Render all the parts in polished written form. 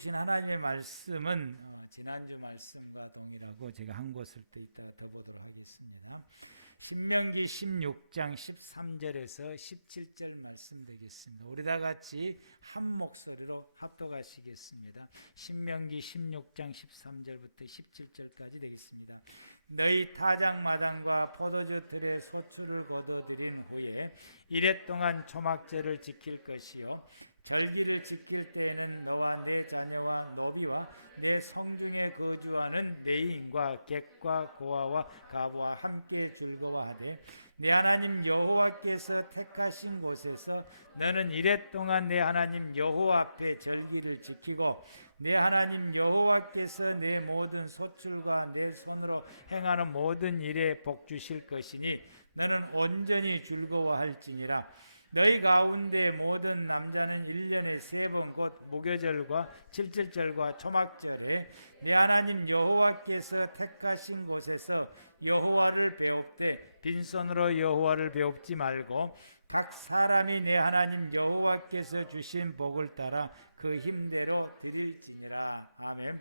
주신 하나님의 말씀은 지난주 말씀과 동일하고 제가 한 곳을 또 더 보도록 하겠습니다. 신명기 16장 13절에서 17절 말씀 되겠습니다. 우리 다 같이 한 목소리로 합독하시겠습니다. 신명기 16장 13절부터 17절까지 되겠습니다. 너희 타작마당과 포도주 들의 소출을 거둬들인 후에 이레 동안 초막제를 지킬 것이요 절기를 지킬 때에는 너와 내 자녀와 노비와 내 성중에 거주하는 내인과 객과 고아와 가부와 함께 즐거워하되 내 하나님 여호와께서 택하신 곳에서 너는 이레 동안 내 하나님 여호와 앞에 절기를 지키고 내 하나님 여호와께서 내 모든 소출과 내 손으로 행하는 모든 일에 복 주실 것이니 너는 온전히 즐거워할지니라. 너희 가운데 모든 남자는 1년에 3번 곧 무교절과 칠칠절과 초막절에 내 하나님 여호와께서 택하신 곳에서 여호와를 배웁되 빈손으로 여호와를 배웁지 말고 각 사람이 내 하나님 여호와께서 주신 복을 따라 그 힘대로 드릴지니라. 아멘.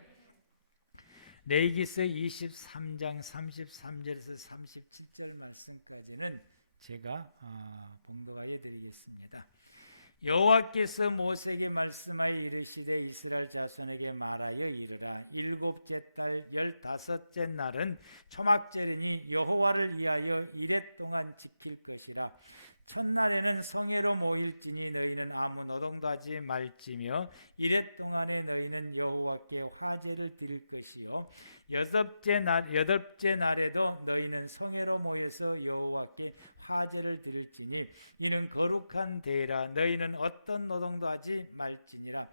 레위기서 23장 33절에서 37절 말씀까지는 제가 봉독하여 드리겠습니다. 여호와께서 모세에게 말씀하여 이르시되 이스라엘 자손에게 말하여 이르라. 7째 달 15째 날은 초막절이니 여호와를 위하여 이레 동안 지킬 것이라. 첫날에는 성회로 모일지니 너희는 아무 노동도 하지 말지며 이레 동안에 너희는 여호와께 화제를 드릴 것이요 여덟째 날에도 너희는 성회로 모여서 여호와께 화제를 드릴지니 이는 거룩한 대라. 너희는 어떤 노동도 하지 말지니라.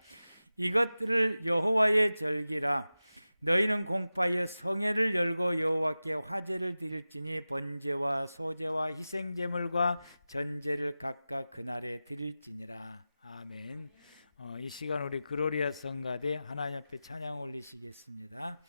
이것들을 여호와의 절기라. 너희는 공파에 성회를 열고 여호와께 화제를 드릴지니 번제와 소제와 희생제물과 전제를 각각 그날에 드릴지니라. 아멘. 이 시간 우리 그로리아 성가대 하나님 앞에 찬양 올리시겠습니다.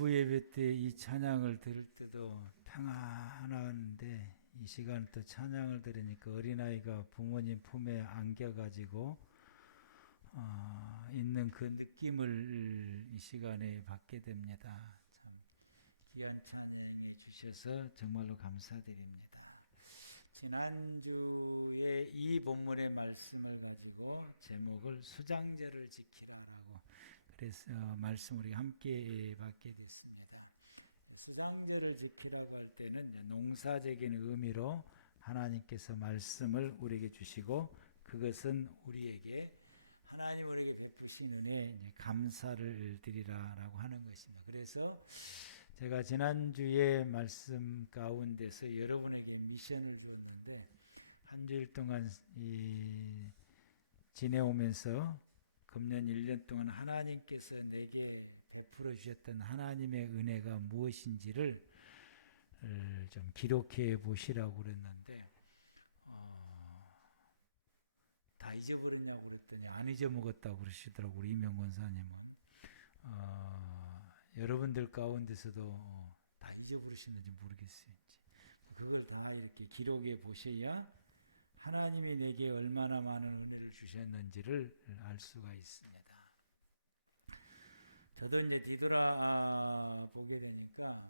일부 예배 때 이 찬양을 들을 때도 평안한데 이 시간 또 찬양을 들으니까 어린아이가 부모님 품에 안겨가지고 있는 그 느낌을 이 시간에 받게 됩니다. 참 귀한 찬양해 주셔서 정말로 감사드립니다. 지난주에 이 본문의 말씀을 가지고 제목을 수장제를 지키라라고 그래서 말씀을 우리 함께 받게 됐습니다. 수장제를 지키라고 할 때는 농사적인 의미로 하나님께서 말씀을 우리에게 주시고 그것은 우리에게 하나님 우리에게 베푸신 은혜에 감사를 드리라라고 하는 것입니다. 그래서 제가 지난주에 말씀 가운데서 여러분에게 미션을 줬는데 한 주일 동안 지내오면서 금년 1년 동안 하나님께서 내게 베풀어 주셨던 하나님의 은혜가 무엇인지를 좀 기록해 보시라고 그랬는데 다 잊어버렸냐고 그랬더니 안 잊어먹었다고 그러시더라고요. 우리 이명 권사님은. 여러분들 가운데서도 다 잊어버리시는지 모르겠어요. 그걸 다 이렇게 기록해 보셔야 하나님이 내게 얼마나 많은 은혜를 주셨는지를 알 수가 있습니다. 저도 이제 뒤돌아 보게 되니까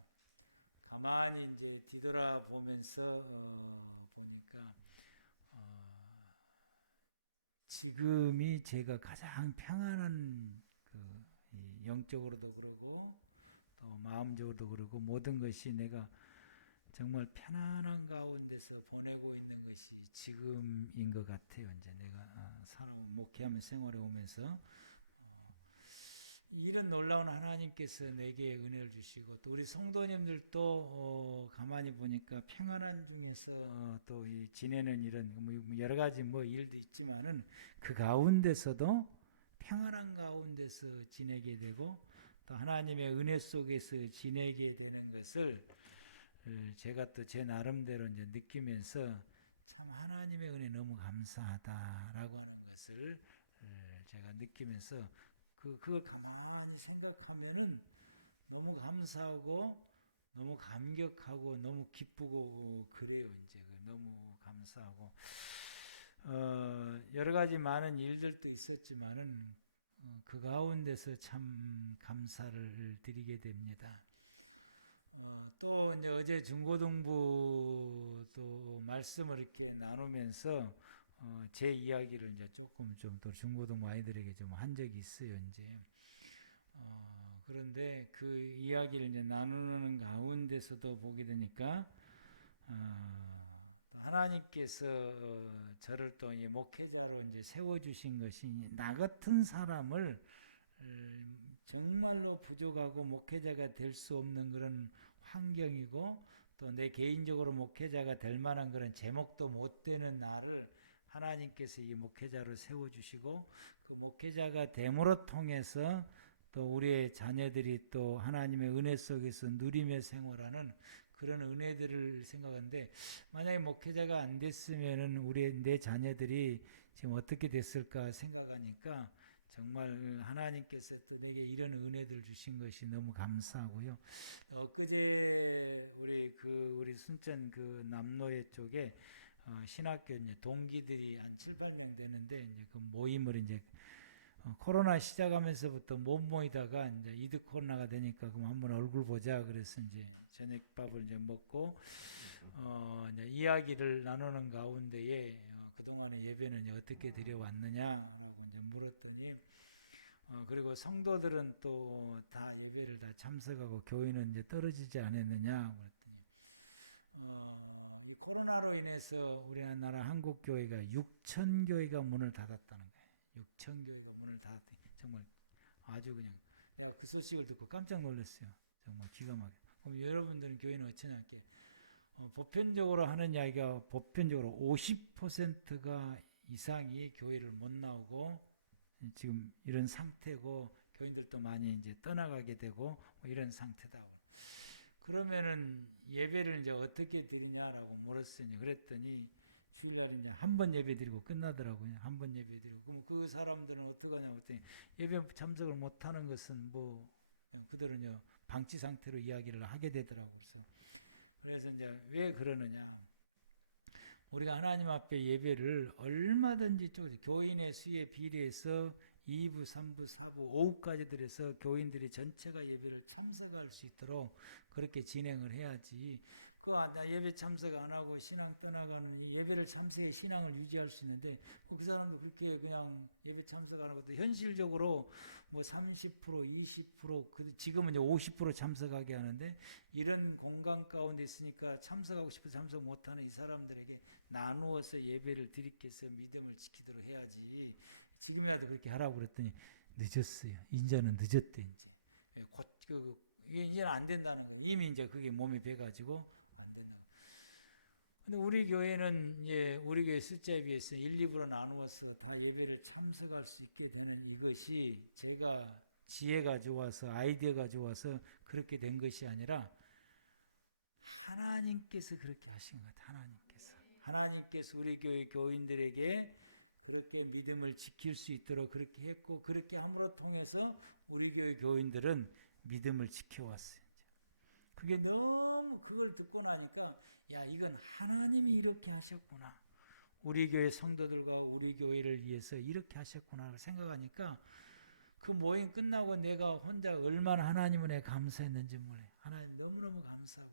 가만히 이제 뒤돌아 보면서 보니까 지금이 제가 가장 평안한 영적으로도 그러고 또 마음적으로도 그러고 모든 것이 내가 정말 편안한 가운데서 보내고 있는 것이 지금인 것 같아요. 이제 내가 목회하면서 생활해 오면서 이런 놀라운 하나님께서 내게 은혜를 주시고 또 우리 성도님들도 가만히 보니까 평안한 중에서 또 지내는 이런 여러 가지 일도 있지만은 그 가운데서도 평안한 가운데서 지내게 되고 또 하나님의 은혜 속에서 지내게 되는 것을 제가 또 제 나름대로 이제 느끼면서 참 하나님의 은혜 너무 감사하다라고 하는 것을 제가 느끼면서 그걸 가만히 생각하면은 너무 감사하고 너무 감격하고 너무 기쁘고 그래요. 이제 너무 감사하고 여러 가지 많은 일들도 있었지만은 그 가운데서 참 감사를 드리게 됩니다. 또 이제 어제 중고등부 또 말씀을 이렇게 나누면서 제 이야기를 이제 조금 좀 또 중고등부 아이들에게 좀 한 적이 있어요. 이제 그런데 그 이야기를 이제 나누는 가운데서도 보게 되니까 하나님께서 저를 또 목회자로 이제 세워주신 것이 나 같은 사람을 정말로 부족하고 목회자가 될 수 없는 그런 환경이고 또 내 개인적으로 목회자가 될 만한 그런 제목도 못 되는 나를 하나님께서 이 목회자로 세워주시고 그 목회자가 됨으로 통해서 또 우리의 자녀들이 또 하나님의 은혜 속에서 누리며 생활하는 그런 은혜들을 생각하는데 만약에 목회자가 안 됐으면은 내 자녀들이 지금 어떻게 됐을까 생각하니까 정말 하나님께서 또 내게 이런 은혜들 주신 것이 너무 감사하고요. 엊그제 우리 순천 그 남로에 쪽에 신학교 이제 동기들이 한 7, 8명 되는데 이제 그 모임을 이제 코로나 시작하면서부터 못 모이다가 이제 이드 코로나가 되니까 그럼 한번 얼굴 보자 그래서 이제 저녁밥을 이제 먹고 이제 이야기를 나누는 가운데에 그동안의 예배는 이제 어떻게 드려왔느냐라고 이제 물었더니 그리고 성도들은 또 다 예배를 다 참석하고 교회는 이제 떨어지지 않았느냐 그랬더니 이 코로나로 인해서 우리나라 한국 교회가 6천 교회가 문을 닫았다는 거예요. 6천 교회가 문을 닫았더니 정말 아주 그냥 내가 그 소식을 듣고 깜짝 놀랐어요. 정말 기가 막혀. 그럼 여러분들은 교회는 어쩌냐 보편적으로 하는 이야기가 보편적으로 50%가 이상이 교회를 못 나오고 지금 이런 상태고 교인들도 많이 이제 떠나가게 되고 이런 상태다. 그러면은 예배를 이제 어떻게 드리냐라고 물었으니 그랬더니 주일날 이제 한 번 예배 드리고 끝나더라고요. 한 번 예배 드리고 그럼 그 사람들은 어떻게 하냐고 했더니 예배 참석을 못 하는 것은 그대로 방치 상태로 이야기를 하게 되더라고요. 그래서 이제 왜 그러느냐? 우리가 하나님 앞에 예배를 얼마든지 교인의 수에 비례해서 2부, 3부, 4부, 5부까지 들여서 교인들이 전체가 예배를 참석할 수 있도록 그렇게 진행을 해야지. 나 예배 참석 안 하고 신앙 떠나가는 예배를 참석해 신앙을 유지할 수 있는데 그 사람도 그렇게 그냥 예배 참석 안 하고 또 현실적으로 뭐 30%, 20% 지금은 이제 50% 참석하게 하는데 이런 공간 가운데 있으니까 참석하고 싶어 참석 못하는 이 사람들에게 나누어서 예배를 드리께서 믿음을 지키도록 해야지. 지금이라도 그렇게 하라고 그랬더니 늦었어요. 이제는 늦었대. 이제는 안 된다는 거예요. 이미 이제 그게 몸에 배가지고 안 된다. 근데 우리 교회는 이제 우리 교회 숫자에 비해서 1, 2부로 나누어서 다 예배를 참석할 수 있게 되는 이것이 제가 지혜가 좋아서 아이디어가 좋아서 그렇게 된 것이 아니라 하나님께서 그렇게 하신 것 같아요. 하나님께서 우리 교회 교인들에게 그렇게 믿음을 지킬 수 있도록 그렇게 했고 그렇게 함으로 통해서 우리 교회 교인들은 믿음을 지켜왔어요. 그게 너무 그걸 듣고 나니까 야 이건 하나님이 이렇게 하셨구나. 우리 교회 성도들과 우리 교회를 위해서 이렇게 하셨구나 생각하니까 그 모임 끝나고 내가 혼자 얼마나 하나님 은혜에 감사했는지 몰라요. 하나님 너무너무 감사하고요.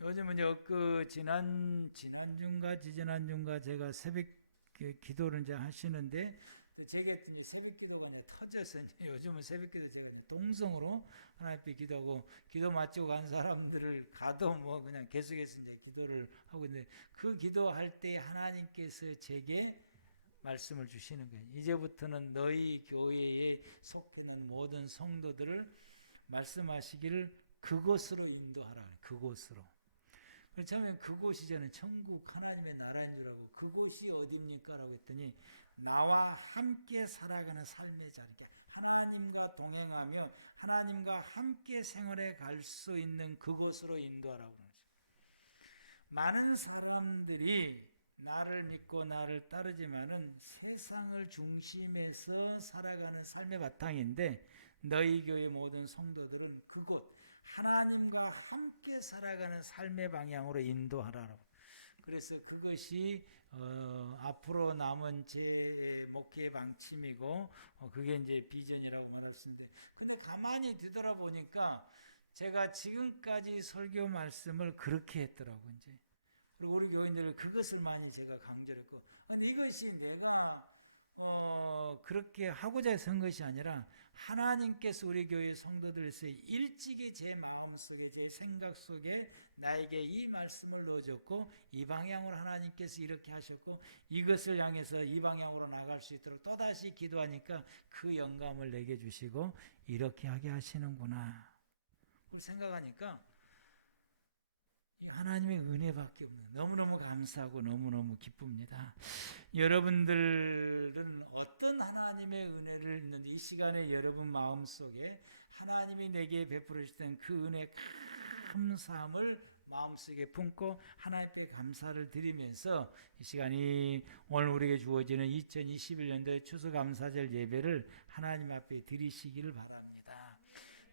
요즘은 이제 지난주인가 지지난주인가 제가 새벽 기도를 이제 하시는데 제게 이제 새벽 기도가 터져서 이제 요즘은 새벽 기도 제가 동성으로 하나님 앞에 기도하고 기도 마치고 간 사람들을 가도 뭐 그냥 계속해서 이제 기도를 하고 있는데 그 기도할 때 하나님께서 제게 말씀을 주시는 거예요. 이제부터는 너희 교회에 속하는 모든 성도들을 말씀하시기를 그곳으로 인도하라. 그곳으로. 처음에 그곳이 저는 천국 하나님의 나라인 줄 알고 그곳이 어디입니까? 라고 했더니 나와 함께 살아가는 삶의 자리, 하나님과 동행하며 하나님과 함께 생활해 갈 수 있는 그곳으로 인도하라고 그러죠. 많은 사람들이 나를 믿고 나를 따르지만은 세상을 중심에서 살아가는 삶의 바탕인데 너희 교회 모든 성도들은 그곳 하나님과 함께 살아가는 삶의 방향으로 인도하라고. 그래서 그것이 앞으로 남은 제 목회의 방침이고 그게 이제 비전이라고 말했는데 근데 가만히 뒤돌아보니까 제가 지금까지 설교 말씀을 그렇게 했더라고 이제. 그리고 우리 교인들은 그것을 많이 제가 강조했고 근데 이것이 내가 그렇게 하고자 해서 한 것이 아니라 하나님께서 우리 교회 성도들에서 일찍이 제 마음속에 제 생각 속에 나에게 이 말씀을 넣어줬고 이 방향으로 하나님께서 이렇게 하셨고 이것을 향해서 이 방향으로 나갈 수 있도록 또다시 기도하니까 그 영감을 내게 주시고 이렇게 하게 하시는구나 생각하니까 하나님의 은혜밖에 없는 너무너무 감사하고 너무너무 기쁩니다. 여러분들은 어떤 하나님의 은혜를 있는데 이 시간에 여러분 마음속에 하나님이 내게 베풀어 주신 그 은혜 감사함을 마음속에 품고 하나님께 감사를 드리면서 이 시간이 오늘 우리에게 주어지는 2021년도의 추수감사절 예배를 하나님 앞에 드리시기를 바랍니다.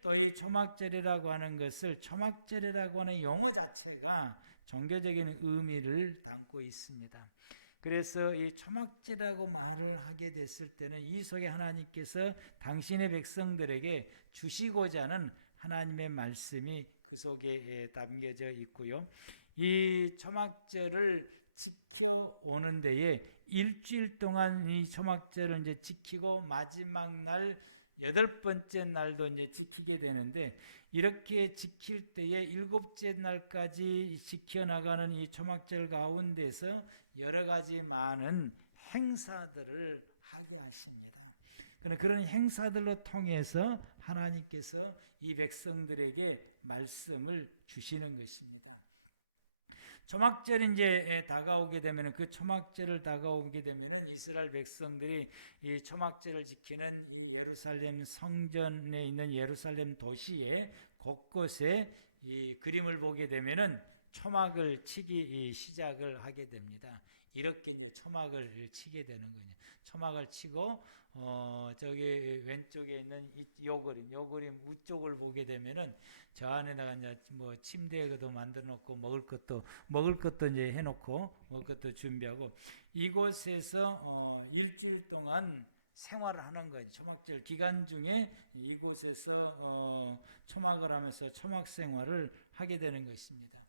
또 이 초막절이라고 하는 것을 초막절이라고 하는 용어 자체가 종교적인 의미를 담고 있습니다. 그래서 이 초막절이라고 말을 하게 됐을 때는 이 속에 하나님께서 당신의 백성들에게 주시고자 하는 하나님의 말씀이 그 속에 담겨져 있고요. 이 초막절을 지켜오는 데에 일주일 동안 이 초막절을 이제 지키고 마지막 날 8번째 날도 이제 지키게 되는데 이렇게 지킬 때에 7째 날까지 지켜나가는 이 초막절 가운데서 여러 가지 많은 행사들을 하게 하십니다. 그런 행사들로 통해서 하나님께서 이 백성들에게 말씀을 주시는 것입니다. 초막절이 이제 다가오게 되면 그 초막절을 다가오게 되면 이스라엘 백성들이 이 초막절을 지키는 이 예루살렘 성전에 있는 예루살렘 도시의 곳곳에 이 그림을 보게 되면은 초막을 치기 시작을 하게 됩니다. 이렇게 이제 초막을 치게 되는 거예요. 초막을 치고 저기 왼쪽에 있는 요 그림 우쪽을 보게 되면은 저 안에다가 이제 뭐 침대도 만들어 놓고 먹을 것도 이제 해놓고 먹을 것도 준비하고 이곳에서 일주일 동안 생활을 하는 거예요. 초막절 기간 중에 이곳에서 초막을 하면서 초막 생활을 하게 되는 것입니다.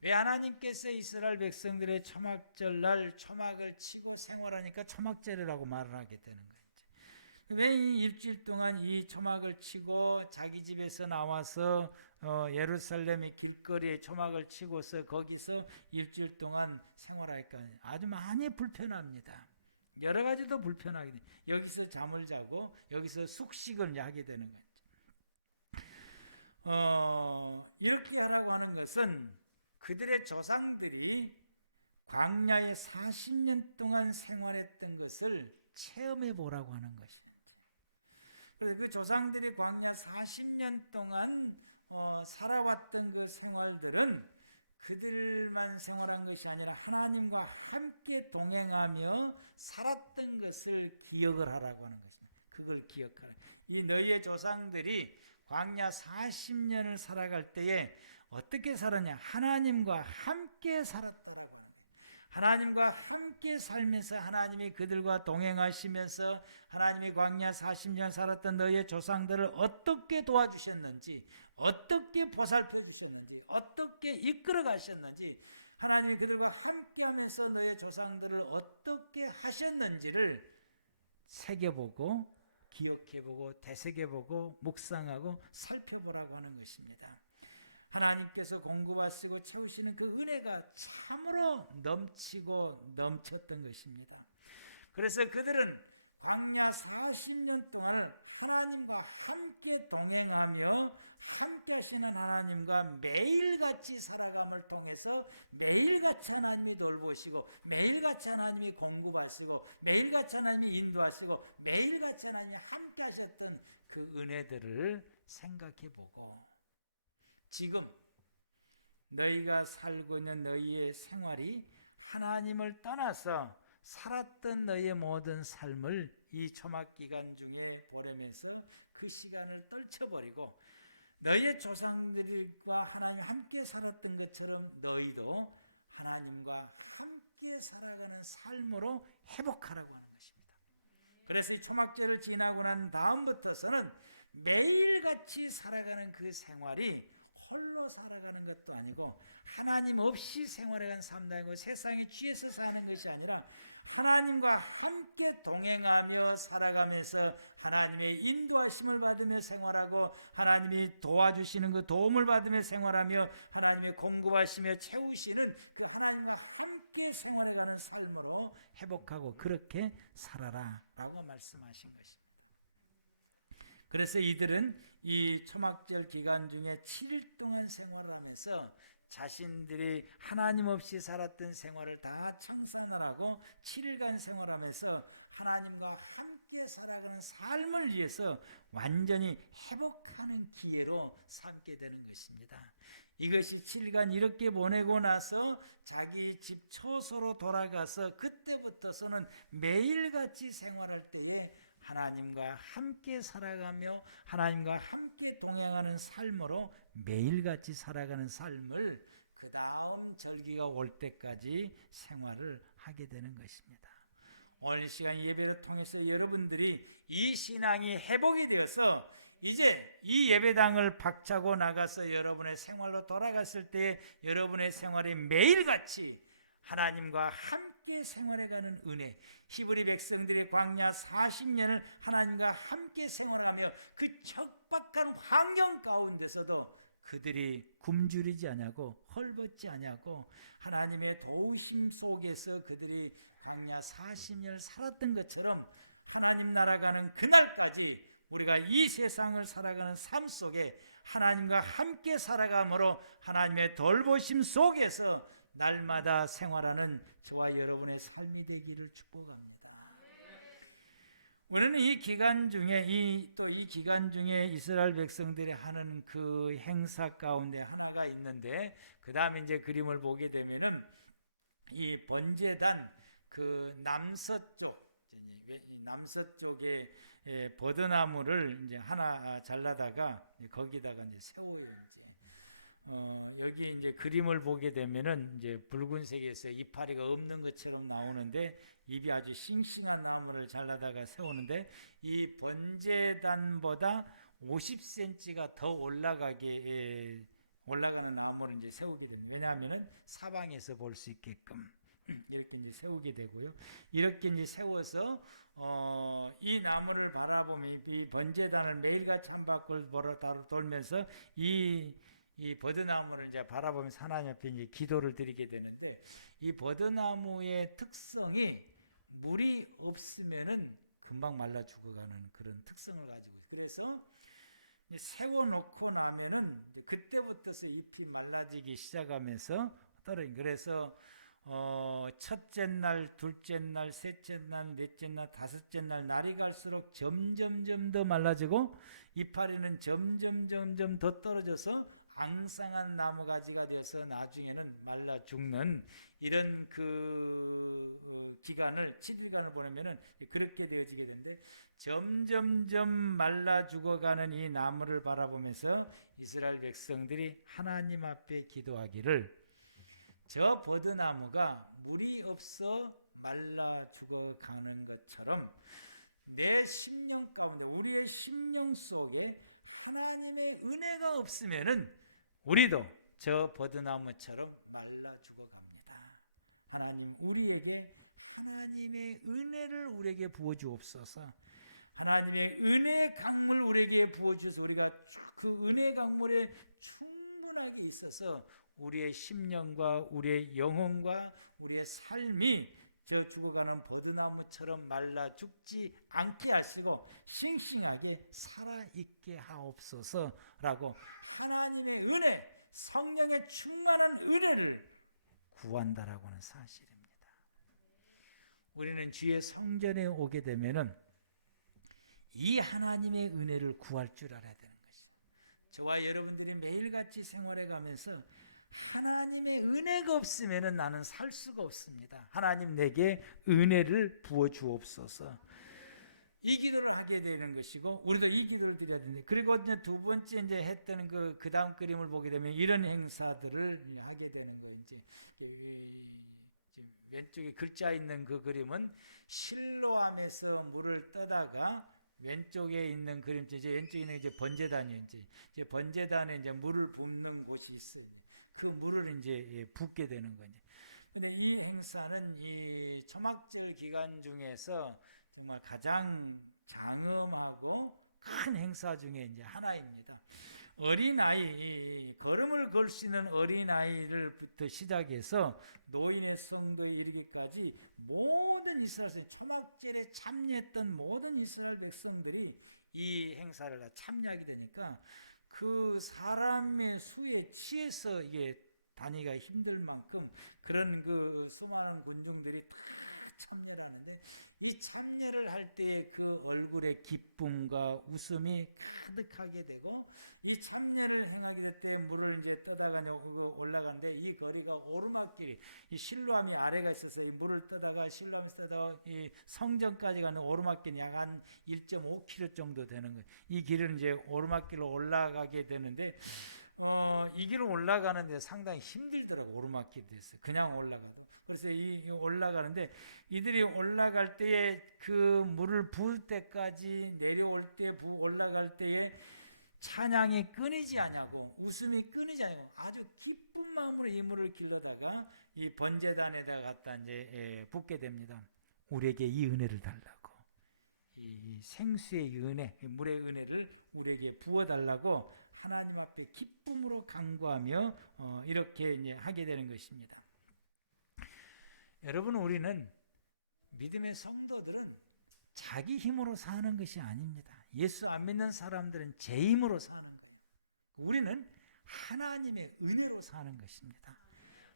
왜 하나님께서 이스라엘 백성들의 초막절 날 초막을 치고 생활하니까 초막절이라고 말을 하게 되는 거예요. 왜 이 일주일 동안 이 초막을 치고 자기 집에서 나와서 예루살렘의 길거리에 초막을 치고서 거기서 일주일 동안 생활할까? 아주 많이 불편합니다. 여러 가지도 불편하게 돼. 여기서 잠을 자고 여기서 숙식을 하게 되는 거죠. 이렇게 하라고 하는 것은 그들의 조상들이 광야에 40년 동안 생활했던 것을 체험해 보라고 하는 것입니다. 그래서 그 조상들이 광야 40년 동안 살아왔던 그 생활들은 그들만 생활한 것이 아니라 하나님과 함께 동행하며 살았던 것을 기억을 하라고 하는 것입니다. 그걸 기억하라. 이 너희의 조상들이 광야 40년을 살아갈 때에 어떻게 살았냐? 하나님과 함께 살았더라고. 하나님과 함께 살면서 하나님이 그들과 동행하시면서 하나님이 광야 40년 살았던 너희의 조상들을 어떻게 도와주셨는지, 어떻게 보살펴 주셨는지, 어떻게 이끌어 가셨는지, 하나님이 그들과 함께하면서 너희의 조상들을 어떻게 하셨는지를 새겨보고 기억해보고 되새겨보고 묵상하고 살펴보라고 하는 것입니다. 하나님께서 공급하시고 채우시는 그 은혜가 참으로 넘치고 넘쳤던 것입니다. 그래서 그들은 광야 40년 동안 하나님과 함께 동행하며 함께 하시는 하나님과 매일같이 살아감을 통해서 매일같이 하나님이 돌보시고 매일같이 하나님이 공급하시고 매일같이 하나님이 인도하시고 매일같이 하나님이 함께 하셨던 그 은혜들을 생각해보고 지금 너희가 살고 있는 너희의 생활이 하나님을 떠나서 살았던 너희의 모든 삶을 이 초막 기간 중에 보내면서 그 시간을 떨쳐버리고 너희의 조상들과 하나님 함께 살았던 것처럼 너희도 하나님과 함께 살아가는 삶으로 회복하라고 하는 것입니다. 그래서 이 초막절을 지나고 난 다음부터서는 매일같이 살아가는 그 생활이 홀로 살아가는 것도 아니고 하나님 없이 생활해가는 삶도 아니고 세상에 취해서 사는 것이 아니라 하나님과 함께 동행하며 살아가면서 하나님의 인도하심을 받으며 생활하고 하나님이 도와주시는 그 도움을 받으며 생활하며 하나님의 공급하시며 채우시는 그 하나님과 함께 생활해가는 삶으로 회복하고 그렇게 살아라 라고 말씀하신 것입니다. 그래서 이들은 이 초막절 기간 중에 7일 동안 생활하면서 자신들이 하나님 없이 살았던 생활을 다 청산을 하고 7일간 생활하면서 하나님과 함께 살아가는 삶을 위해서 완전히 회복하는 기회로 삼게 되는 것입니다. 이것이 7일간 이렇게 보내고 나서 자기 집 처소로 돌아가서 그때부터서는 매일같이 생활할 때에 하나님과 함께 살아가며 하나님과 함께 동행하는 삶으로 매일같이 살아가는 삶을 그 다음 절기가 올 때까지 생활을 하게 되는 것입니다. 오늘 시간 예배를 통해서 여러분들이 이 신앙이 회복이 되어서 이제 이 예배당을 박차고 나가서 여러분의 생활로 돌아갔을 때 여러분의 생활이 매일같이 하나님과 함께 생활해가는 은혜, 히브리 백성들의 광야 40년을 하나님과 함께 생활하며 그 척박한 환경 가운데서도 그들이 굶주리지 않냐고 헐벗지 않냐고 하나님의 도우심 속에서 그들이 광야 40년을 살았던 것처럼 하나님 나라 가는 그날까지 우리가 이 세상을 살아가는 삶 속에 하나님과 함께 살아감으로 하나님의 돌보심 속에서 날마다 생활하는 저와 여러분의 삶이 되기를 축복합니다. 우리는 이 기간 중에 이 기간 중에 이스라엘 백성들이 하는 그 행사 가운데 하나가 있는데, 그 다음에 이제 그림을 보게 되면은 이 번제단 그 남서쪽에 버드나무를 이제 하나 잘라다가 거기다가 이제 세워요. 여기 이제 그림을 보게 되면은 이제 붉은색에서 이파리가 없는 것처럼 나오는데, 잎이 아주 싱싱한 나무를 잘라다가 세우는데, 이 번제단보다 50cm가 더 올라가는 나무를 이제 세우게 됩니다. 왜냐하면은 사방에서 볼 수 있게끔 이렇게 이제 세우게 되고요. 이렇게 이제 세워서 이 나무를 바라보면 이 번제단을 매일같이 한 바퀴 돌면서 이 버드나무를 이제 바라보면서 하나님 앞에 이제 기도를 드리게 되는데, 이 버드나무의 특성이 물이 없으면은 금방 말라 죽어가는 그런 특성을 가지고 있어요. 그래서 세워놓고 나면은 그때부터서 잎이 말라지기 시작하면서 떨어진. 그래서 첫째 날, 둘째 날, 셋째 날, 넷째 날, 다섯째 날 날이 갈수록 점점점 더 말라지고 이파리는 점점 더 떨어져서 앙상한 나무가지가 되어서 나중에는 말라 죽는 이런 기간을 7일간을 보내면은 그렇게 되어지게 되는데, 점점점 말라 죽어가는 이 나무를 바라보면서 이스라엘 백성들이 하나님 앞에 기도하기를, 저 버드나무가 물이 없어 말라 죽어가는 것처럼 내 심령 가운데, 우리의 심령 속에 하나님의 은혜가 없으면은 우리도 저 버드나무처럼 말라 죽어갑니다. 하나님, 우리에게 하나님의 은혜를 우리에게 부어주옵소서. 하나님의 은혜의 강물 우리에게 부어주셔서 우리가 그 은혜의 강물에 충분하게 있어서 우리의 심령과 우리의 영혼과 우리의 삶이 저 죽어가는 버드나무처럼 말라 죽지 않게 하시고 싱싱하게 살아있게 하옵소서라고 하나님의 은혜, 성령의 충만한 은혜를 구한다라고 하는 사실입니다. 우리는 주의 성전에 오게 되면은 이 하나님의 은혜를 구할 줄 알아야 되는 것입니다. 저와 여러분들이 매일같이 생활해 가면서 하나님의 은혜가 없으면 나는 살 수가 없습니다. 하나님, 내게 은혜를 부어 주옵소서. 이 기도를 하게 되는 것이고, 우리도 이 기도를 드려야 되는데, 그리고 이제 두 번째 이제 했던 그 다음 그림을 보게 되면 이런 행사들을 하게 되는 거예요. 이제 왼쪽에 글자 있는 그 그림은 실로암에서 물을 떠다가, 왼쪽에 있는 그림, 이제 왼쪽에 있는 이제 번제단이에요. 이제 번제단에 이제 물을 붓는 곳이 있어요. 그 물을 이제 붓게 되는 거죠. 근데 이 행사는 이 초막절 기간 중에서 정말 가장 장엄하고 큰 행사 중에 이제 하나입니다. 어린아이, 걸음을 걸 수 있는 어린아이를부터 시작해서 노인의 성도에 이르기까지 모든 이스라엘 초막절에 참여했던 모든 이스라엘 백성들이 이 행사를 다 참여하게 되니까 그 사람의 수에 취해서 이게 다니기가 힘들 만큼 그런 그 수많은 군중들이 다 참여를 하는데, 이 참여를 할 때 그 얼굴에 기쁨과 웃음이 가득하게 되고, 이 참여를 행하게 될 때 물을 이제 떠다가 올라가는데, 이 거리가 오르막길이, 이 실로암이 아래가 있어서 이 물을 떠다가 실로암에서 떠다가 이 성전까지 가는 오르막길이 약 한 1.5km 정도 되는 거예요. 이 길은 이제 오르막길로 올라가게 되는데, 이 길을 올라가는데 상당히 힘들더라고. 오르막길이 됐어요. 그냥 올라가도. 그래서 이 올라가는데, 이들이 올라갈 때에 그 물을 부을 때까지, 내려올 때 올라갈 때에 찬양이 끊이지 않냐고, 웃음이 끊이지 않냐고, 아주 기쁜 마음으로 이 물을 길러다가 이 번제단에다 갖다 이제 붓게 됩니다. 우리에게 이 은혜를 달라고, 이 생수의 은혜, 물의 은혜를 우리에게 부어달라고 하나님 앞에 기쁨으로 간구하며 이렇게 이제 하게 되는 것입니다. 여러분, 우리는 믿음의 성도들은 자기 힘으로 사는 것이 아닙니다. 예수 안 믿는 사람들은 제 힘으로 사는 거예요. 우리는 하나님의 은혜로 사는 것입니다.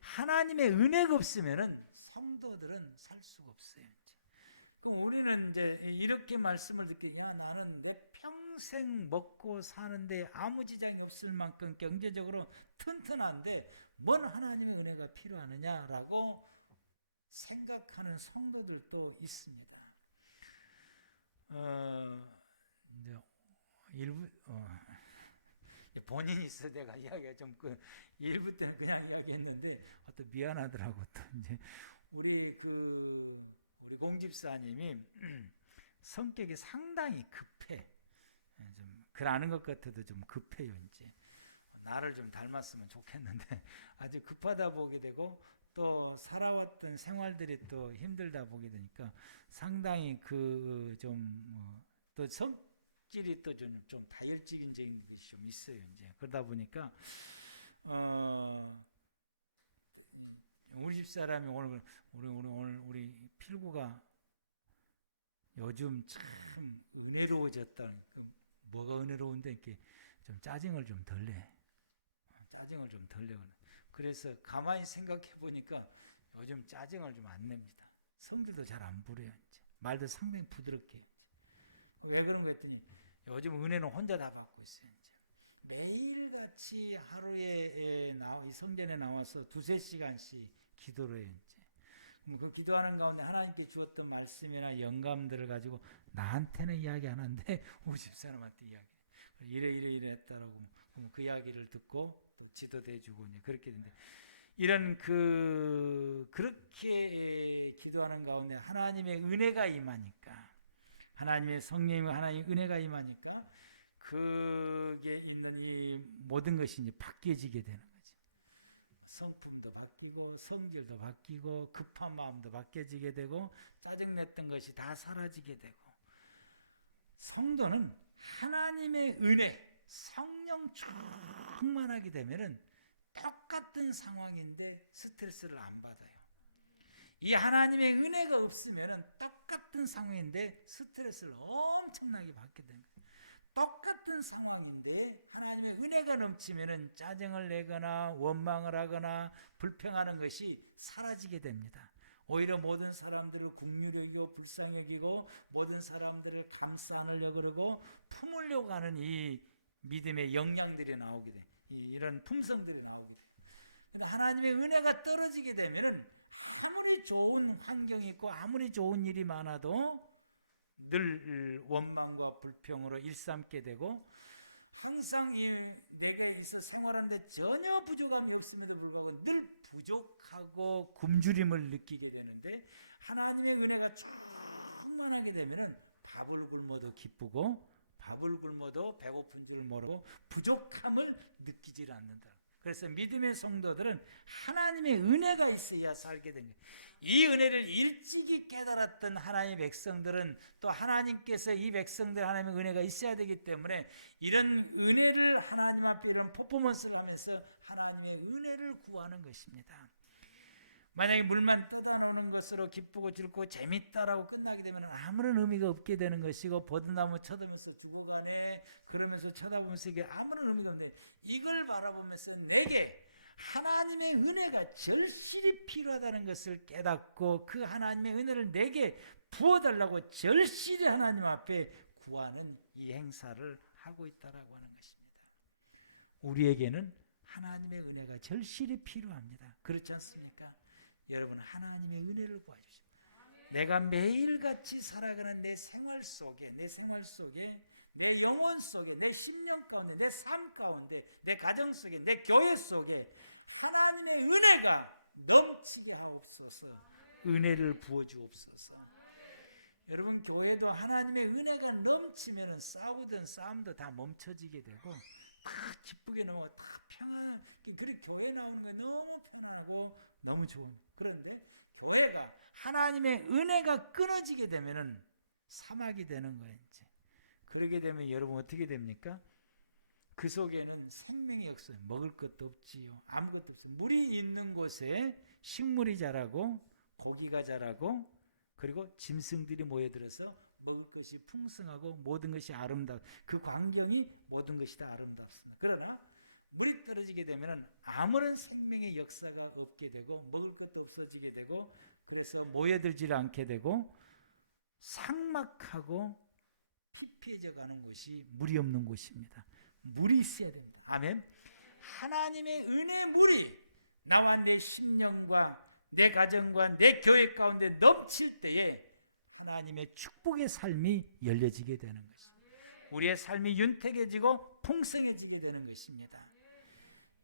하나님의 은혜가 없으면 성도들은 살 수가 없어요. 우리는 이제 이렇게 말씀을 듣게, 야, 나는 내 평생 먹고 사는데 아무 지장이 없을 만큼 경제적으로 튼튼한데 뭔 하나님의 은혜가 필요하느냐라고 생각하는 성도들도 있습니다. 이제 일부 본인이 있어 내가 이야기가 좀 일부 때는 그냥 이야기했는데 또 미안하더라고. 또 이제 우리 공집사님이 성격이 상당히 급해. 좀 그러는 것 같아도 좀 급해요. 이제 나를 좀 닮았으면 좋겠는데 아주 급하다 보게 되고 또 살아왔던 생활들이 또 힘들다 보게 되니까 상당히 또 성질이 또 좀 다혈질적인 것이 좀 있어요. 이제 그러다 보니까 우리 집 사람이 오늘 우리 필구가 요즘 참 은혜로워졌다. 뭐가 은혜로운데 이렇게 좀 짜증을 좀 덜 내. 짜증을 좀 덜 내거든. 그래서 가만히 생각해 보니까 요즘 짜증을 좀 안 냅니다. 성질도 잘 안 부려요. 이제 말도 상당히 부드럽게 해요. 왜 그런 거 했더니 요즘 은혜는 혼자 다 받고 있어요. 이제 매일같이 하루에 이 성전에 나와서 2-3시간씩 기도를 해요. 이제 그 기도하는 가운데 하나님께 주었던 말씀이나 영감들을 가지고 나한테는 이야기 안 하는데 우리 집사람한테 이야기. 이래 했다라고 그 이야기를 듣고 또 지도도 해주고 이제 그렇게 되는데 이런 그렇게 기도하는 가운데 하나님의 은혜가 임하니까 하나님의 성령과 하나님의 은혜가 임하니까 그게 있는 이 모든 것이 이제 바뀌어지게 되는 거죠. 성품도 바뀌고 성질도 바뀌고 급한 마음도 바뀌어지게 되고 짜증냈던 것이 다 사라지게 되고 성도는 하나님의 은혜 성령 충만하게 되면은 똑같은 상황인데 스트레스를 안 받아요. 이 하나님의 은혜가 없으면은 똑같은 상황인데 스트레스를 엄청나게 받게 되는 거예요. 똑같은 상황인데 하나님의 은혜가 넘치면은 짜증을 내거나 원망을 하거나 불평하는 것이 사라지게 됩니다. 오히려 모든 사람들을 긍휼히 여기고 불쌍히 여기고 모든 사람들을 감싸 안으려고 그러고 품으려고 하는 이 믿음의 역량들이 나오게 돼. 이런 품성들이 나오게 돼. 근데 하나님의 은혜가 떨어지게 되면은 아무리 좋은 환경이 있고 아무리 좋은 일이 많아도 늘 원망과 불평으로 일삼게 되고 항상 내게 있어 생활하는데 전혀 부족함이 없음에도 불구하고 늘 부족하고 굶주림을 느끼게 되는데 하나님의 은혜가 충만하게 되면은 밥을 굶어도 기쁘고 밥을 굶어도 배고픈 줄 모르고 부족함을 느끼질 않는다. 그래서 믿음의 성도들은 하나님의 은혜가 있어야 살게 된 거예요. 이 은혜를 일찍이 깨달았던 하나님의 백성들은 또 하나님께서 이 백성들 하나님의 은혜가 있어야 되기 때문에 이런 은혜를 하나님 앞에 이런 퍼포먼스를 하면서 하나님의 은혜를 구하는 것입니다. 만약에 물만 뜯어놓는 것으로 기쁘고 즐겁고 재밌다라고 끝나게 되면 아무런 의미가 없게 되는 것이고 버드나무 쳐다보면서 죽어가네 그러면서 쳐다보면서 이게 아무런 의미가 없네. 이걸 바라보면서 내게 하나님의 은혜가 절실히 필요하다는 것을 깨닫고 그 하나님의 은혜를 내게 부어달라고 절실히 하나님 앞에 구하는 이 행사를 하고 있다라고 하는 것입니다. 우리에게는 하나님의 은혜가 절실히 필요합니다. 그렇지 않습니까? 여러분 하나님의 은혜를 구하십시오. 내가 매일같이 살아가는 내 생활 속에 내 영혼 속에 내 심령 가운데 내 삶 가운데 내 가정 속에 내 교회 속에 하나님의 은혜가 넘치게 하옵소서. 은혜를 부어주옵소서. 여러분 교회도 하나님의 은혜가 넘치면 싸우던 싸움도 다 멈춰지게 되고 다 기쁘게 넘어가 다 평안. 둘이 교회 나오는 거 너무 편하고 너무 좋은. 그런데 교회가 하나님의 은혜가 끊어지게 되면은 사막이 되는 거예요. 이제 그러게 되면 여러분 어떻게 됩니까? 그 속에는 생명이 없어요. 먹을 것도 없지요. 아무것도 없어요. 물이 있는 곳에 식물이 자라고 고기가 자라고 그리고 짐승들이 모여들어서 먹을 것이 풍성하고 모든 것이 아름다워. 그 광경이 모든 것이 다 아름답습니다. 그러나 물이 떨어지게 되면 아무런 생명의 역사가 없게 되고 먹을 것도 없어지게 되고 그래서 모여들지 않게 되고 삭막하고 피폐해져 가는 곳이 물이 없는 곳입니다. 물이 있어야 됩니다. 아멘. 하나님의 은혜 물이 나와 내 심령과 내 가정과 내 교회 가운데 넘칠 때에 하나님의 축복의 삶이 열려지게 되는 것입니다. 우리의 삶이 윤택해지고 풍성해지게 되는 것입니다.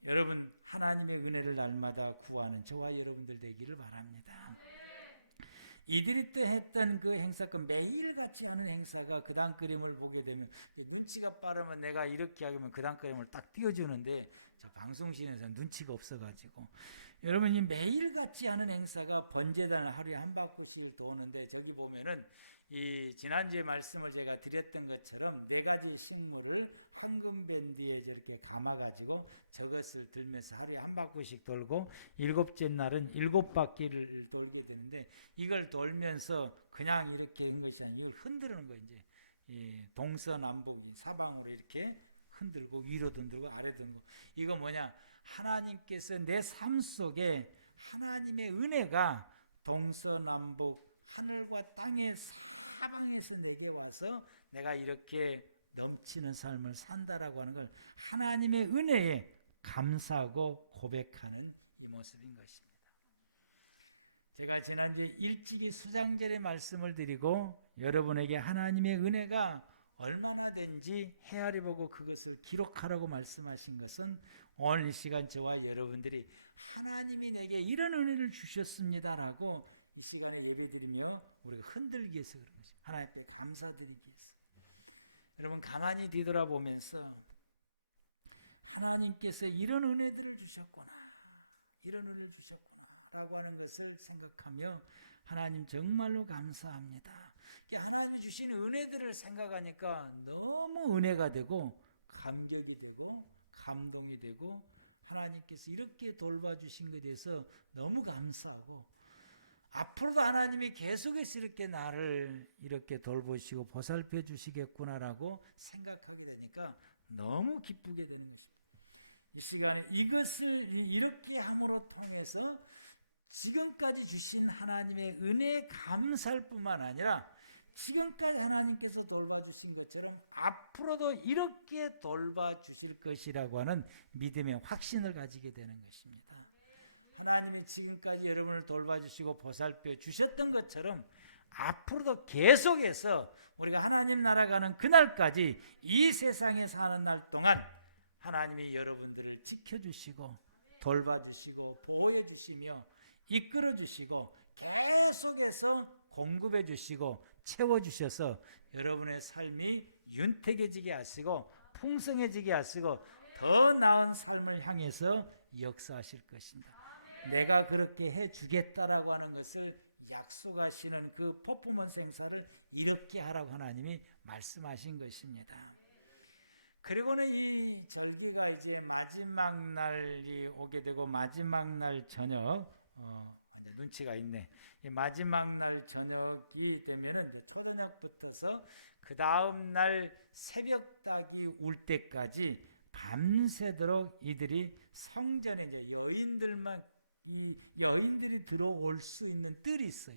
여러분, 하나님의 은혜를 날마다 구하는 저와 여러분들 되기를 바랍니다. 이들이 때 했던 그 행사, 그 매일같이 하는 행사가 그 다음 그림을 보게 되면 눈치가 빠르면 내가 이렇게 하면 그 다음 그림을 딱 띄워주는데 저 방송실에서 눈치가 없어가지고 여러분, 이 매일같이 하는 행사가 번제단을 하루에 한 바퀴씩 도는데 저기 보면은 이 지난주에 말씀을 제가 드렸던 것처럼 4가지 식물을 황금 밴드에 저렇게 감아가지고 저것을 들면서 하루에 한 바퀴씩 돌고 7째 날은 7바퀴를 돌게 되는데 이걸 돌면서 그냥 이렇게 한 것이 아니고 흔드는 거예요. 이제 이 동서남북 사방으로 이렇게 흔들고 위로도 흔들고 아래도 흔들고 이거 뭐냐? 하나님께서 내 삶 속에 하나님의 은혜가 동서남북 하늘과 땅의 사방에서 내게 와서 내가 이렇게 넘치는 삶을 산다라고 하는 걸 하나님의 은혜에 감사하고 고백하는 이 모습인 것입니다. 제가 지난주에 일찍이 수장절의 말씀을 드리고 여러분에게 하나님의 은혜가 얼마나 된지 헤아려 보고 그것을 기록하라고 말씀하신 것은 오늘 이 시간 저와 여러분들이 하나님이 내게 이런 은혜를 주셨습니다라고 이 시간에 예배드리며 우리가 흔들기 위해서 그런 것입니다. 하나님 앞에 감사드리기 위해서. 여러분, 가만히 뒤돌아보면서 하나님께서 이런 은혜들을 주셨구나, 이런 은혜를 주셨구나 라고 하는 것을 생각하며 하나님 정말로 감사합니다. 하나님이 주신 은혜들을 생각하니까 너무 은혜가 되고 감격이 되고 감동이 되고 하나님께서 이렇게 돌봐주신 것에 대해서 너무 감사하고 앞으로도 하나님이 계속해서 이렇게 나를 이렇게 돌보시고 보살펴 주시겠구나라고 생각하게 되니까 너무 기쁘게 되는 것입니다. 이 시간 이것을 이렇게 함으로 통해서 지금까지 주신 하나님의 은혜에 감사할 뿐만 아니라 지금까지 하나님께서 돌봐주신 것처럼 앞으로도 이렇게 돌봐주실 것이라고 하는 믿음의 확신을 가지게 되는 것입니다. 하나님이 지금까지 여러분을 돌봐주시고 보살펴 주셨던 것처럼 앞으로도 계속해서 우리가 하나님 나라 가는 그날까지 이 세상에 사는 날 동안 하나님이 여러분들을 지켜주시고 돌봐주시고 보호해주시며 이끌어주시고 계속해서 공급해주시고 채워주셔서 여러분의 삶이 윤택해지게 하시고 풍성해지게 하시고 더 나은 삶을 향해서 역사하실 것입니다. 내가 그렇게 해주겠다라고 하는 것을 약속하시는 그 퍼포먼스 행사를 이렇게 하라고 하나님이 말씀하신 것입니다. 그리고는 이 절기가 이제 마지막 날이 오게 되고 마지막 날 저녁 눈치가 있네. 이 마지막 날 저녁이 되면은 초저녁부터서 그 다음 날 새벽닭이 울 때까지 밤새도록 이들이 성전에 이제 이 여인들이 들어올 수 있는 뜰이 있어요.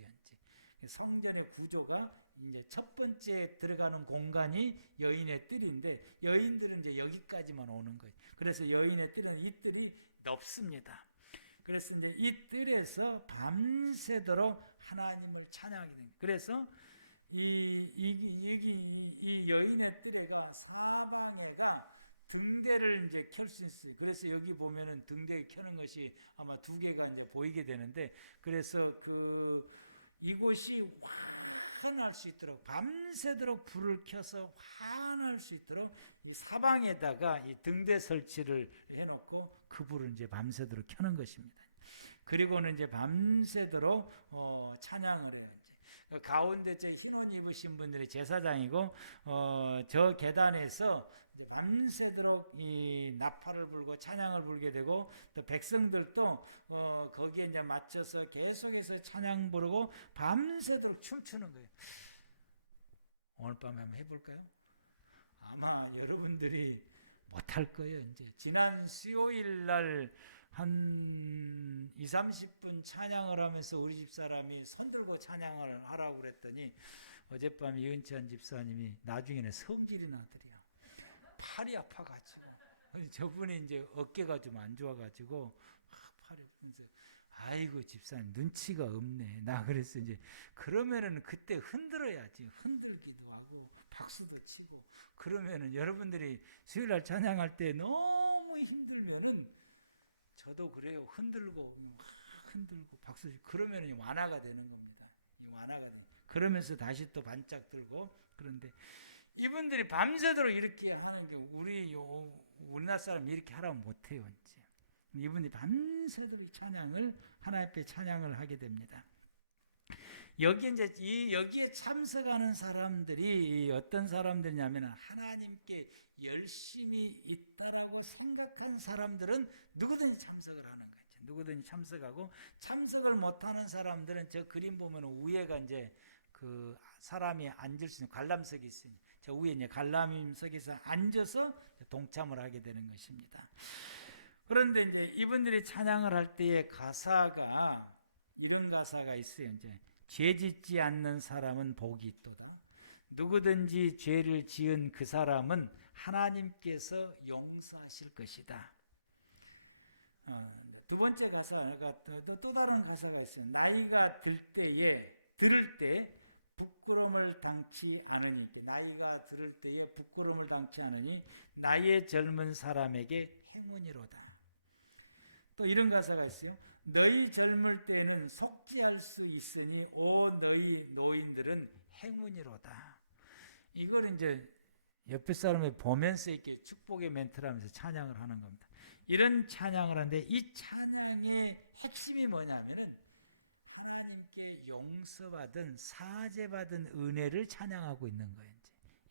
이제 성전의 구조가 이제 첫 번째 들어가는 공간이 여인의 뜰인데 여인들은 이제 여기까지만 오는 거예요. 그래서 여인의 뜰은 이 뜰이 넓습니다. 그래서 이제 이 뜰에서 밤새도록 하나님을 찬양하게 됩니다. 그래서 이 여인의 뜰에가 사방에가 등대를 이제 켤 수 있어요. 그래서 여기 보면은 등대 켜는 것이 아마 2개가 이제 보이게 되는데, 그래서 이곳이 환할 수 있도록 밤새도록 불을 켜서 환할 수 있도록 사방에다가 이 등대 설치를 해놓고 그 불을 이제 밤새도록 켜는 것입니다. 그리고는 이제 밤새도록 찬양을 해요. 이제 가운데 흰 옷 입으신 분들이 제사장이고 저 계단에서 밤새도록 이 나팔을 불고 찬양을 불게 되고 또 백성들도 거기에 이제 맞춰서 계속해서 찬양 부르고 밤새도록 춤추는 거예요. 오늘 밤에 한번 해볼까요? 아마 여러분들이 못할 거예요. 이제 지난 수요일 날 한 20-30분 찬양을 하면서 우리 집사람이 손들고 찬양을 하라고 그랬더니 어젯밤 이은찬 집사님이 나중에는 성질이 나더래요. 팔이 아파가지고. 저분이 이제 어깨가 좀 안 좋아가지고 팔이 그래서 아이고 집사님 눈치가 없네. 나 그래서 이제 그러면은 그때 흔들어야지. 흔들기도 하고 박수도 치고 그러면은 여러분들이 수요일날 찬양할 때 너무 힘들면은 저도 그래요. 흔들고 박수 치고 그러면은 완화가 되는 겁니다. 완화가 돼. 그러면서 다시 또 반짝 들고 그런데 이분들이 밤새도록 이렇게 하는 게 우리나라 사람이 이렇게 하라면 못해요. 이제. 이분이 밤새도록 찬양을 하나님 앞에 찬양을 하게 됩니다. 여기에 참석하는 사람들이 어떤 사람들이냐면 하나님께 열심히 있다라고 생각한 사람들은 누구든지 참석을 하는 거죠. 누구든지 참석하고 참석을 못하는 사람들은 저 그림 보면 위에가 이제 그 사람이 앉을 수 있는 관람석이 있으니 저 위에 이제 관람석에서 앉아서 동참을 하게 되는 것입니다. 그런데 이제 이분들이 찬양을 할 때의 가사가 이런 가사가 있어요. 이제 죄 짓지 않는 사람은 복이 있도다. 누구든지 죄를 지은 그 사람은 하나님께서 용서하실 것이다. 두 번째 가사가 또 다른 가사가 있어요. 나이가 들을 때 부끄러움을 당치 않으니 나이가 들을 때에 부끄러움을 당치 않으니 나의 젊은 사람에게 행운이로다. 또 이런 가사가 있어요. 너희 젊을 때는 속죄할 수 있으니 오 너희 노인들은 행운이로다. 이걸 이제 옆에 사람이 보면서 이렇게 축복의 멘트를 하면서 찬양을 하는 겁니다. 이런 찬양을 하는데 이 찬양의 핵심이 뭐냐면은 하나님께 용서받은 사죄받은 은혜를 찬양하고 있는 거예요.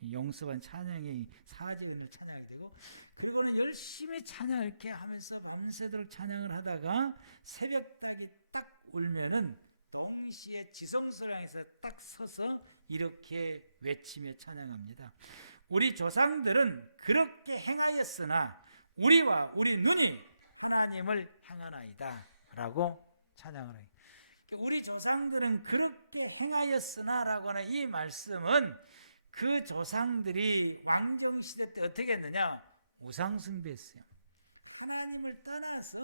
이제 용서받은 찬양이 사죄 은혜를 찬양하게 되고 그리고는 열심히 찬양 이렇게 하면서 밤새도록 찬양을 하다가 새벽닭이 딱 울면은 동시에 지성소를 향해서 딱 서서 이렇게 외치며 찬양합니다. 우리 조상들은 그렇게 행하였으나 우리와 우리 눈이 하나님을 향하나이다 라고 찬양을 해요. 우리 조상들은 그렇게 행하였으나 라고 하는 이 말씀은 그 조상들이 왕정시대 때 어떻게 했느냐? 우상숭배했어요. 하나님을 떠나서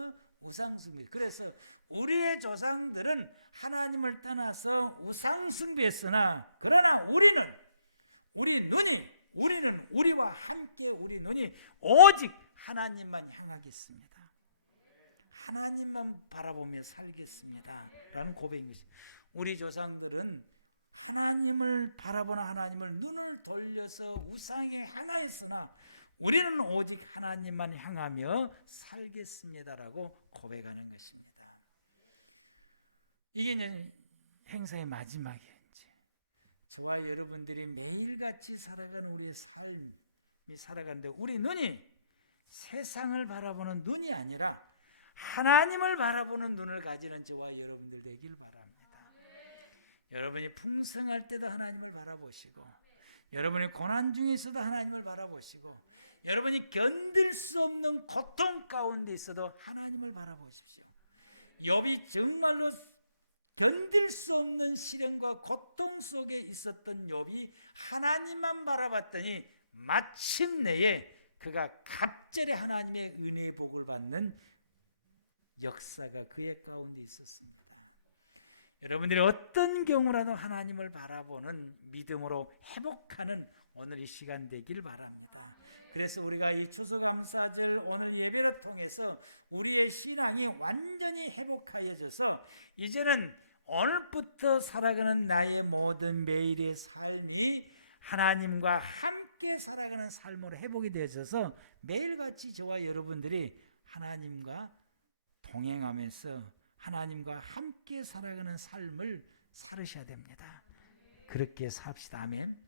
우상숭배. 그래서 우리의 조상들은 하나님을 떠나서 우상숭배했으나 그러나 우리는 우리와 함께 우리 눈이 오직 하나님만 향하겠습니다. 하나님만 바라보며 살겠습니다. 라는 고백인 것입니다. 우리 조상들은 하나님을 바라보는 하나님을 눈을 돌려서 우상에 향하였으나 우리는 오직 하나님만 향하며 살겠습니다라고 고백하는 것입니다. 이게 이제 행사의 마지막이에요. 이제 저와 여러분들이 매일같이 살아가는 우리의 삶이 살아가는데 우리 눈이 세상을 바라보는 눈이 아니라 하나님을 바라보는 눈을 가지는 저와 여러분들 되길 바랍니다. 여러분이 풍성할 때도 하나님을 바라보시고 여러분이 고난 중에 있어도 하나님을 바라보시고 여러분이 견딜 수 없는 고통 가운데 있어도 하나님을 바라보십시오. 욥이 정말로 견딜 수 없는 시련과 고통 속에 있었던 욥이 하나님만 바라봤더니 마침내에 그가 갑절에 하나님의 은혜의 복을 받는 역사가 그의 가운데 있었습니다. 여러분들이 어떤 경우라도 하나님을 바라보는 믿음으로 회복하는 오늘 이 시간 되길 바랍니다. 그래서 우리가 이 추수감사절 오늘 예배를 통해서 우리의 신앙이 완전히 회복하여져서 이제는 오늘부터 살아가는 나의 모든 매일의 삶이 하나님과 함께 살아가는 삶으로 회복이 되어져서 매일같이 저와 여러분들이 하나님과 동행하면서 하나님과 함께 살아가는 삶을 살으셔야 됩니다. 그렇게 삽시다. 아멘.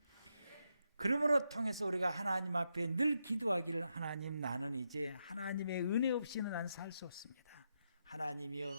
그러므로 통해서 우리가 하나님 앞에 늘 기도하기를 하나님 나는 이제 하나님의 은혜 없이는 난 살 수 없습니다. 하나님이여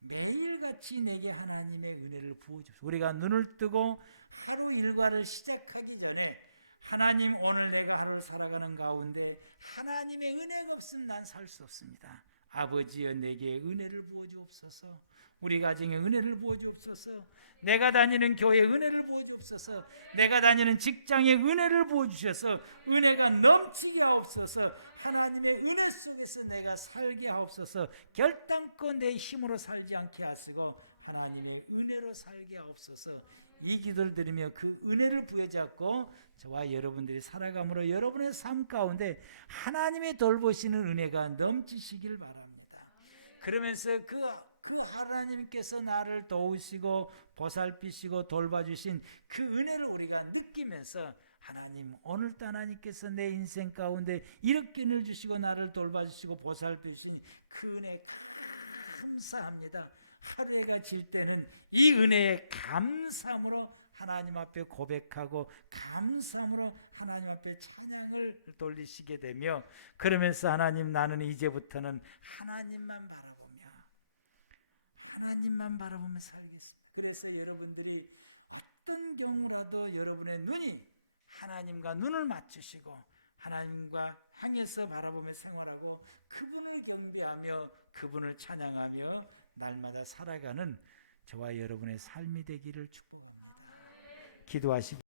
매일같이 내게 하나님의 은혜를 부어주십시오. 우리가 눈을 뜨고 하루 일과를 시작하기 전에 하나님 오늘 내가 하루를 살아가는 가운데 하나님의 은혜가 없으면 난 살 수 없습니다. 아버지여 내게 은혜를 부어주옵소서. 우리 가정에 은혜를 부어주옵소서. 내가 다니는 교회에 은혜를 부어주옵소서. 내가 다니는 직장에 은혜를 부어주셔서 은혜가 넘치게 하옵소서. 하나님의 은혜 속에서 내가 살게 하옵소서. 결단코 내 힘으로 살지 않게 하시고 하나님의 은혜로 살게 하옵소서. 이 기도를 드리며 그 은혜를 부여잡고 저와 여러분들이 살아감으로 여러분의 삶 가운데 하나님의 돌보시는 은혜가 넘치시길 바랍니다. 그러면서 그 하나님께서 나를 도우시고 보살피시고 돌봐주신 그 은혜를 우리가 느끼면서 하나님, 오늘도 하나님께서 내 인생 가운데 이렇게 은혜를 주시고 나를 돌봐주시고 보살피시니 그 은혜 감사합니다. 하루가 질 때는 이 은혜에 감사함으로 하나님 앞에 고백하고 감사함으로 하나님 앞에 찬양을 돌리시게 되며, 그러면서 하나님, 나는 이제부터는 하나님만 바라보며 살겠습니다. 그래서 여러분들이 어떤 경우라도 여러분의 눈이 하나님과 눈을 맞추시고 하나님과 향해서 바라보며 생활하고 그분을 경배하며 그분을 찬양하며 날마다 살아가는 저와 여러분의 삶이 되기를 축복합니다. 기도하시기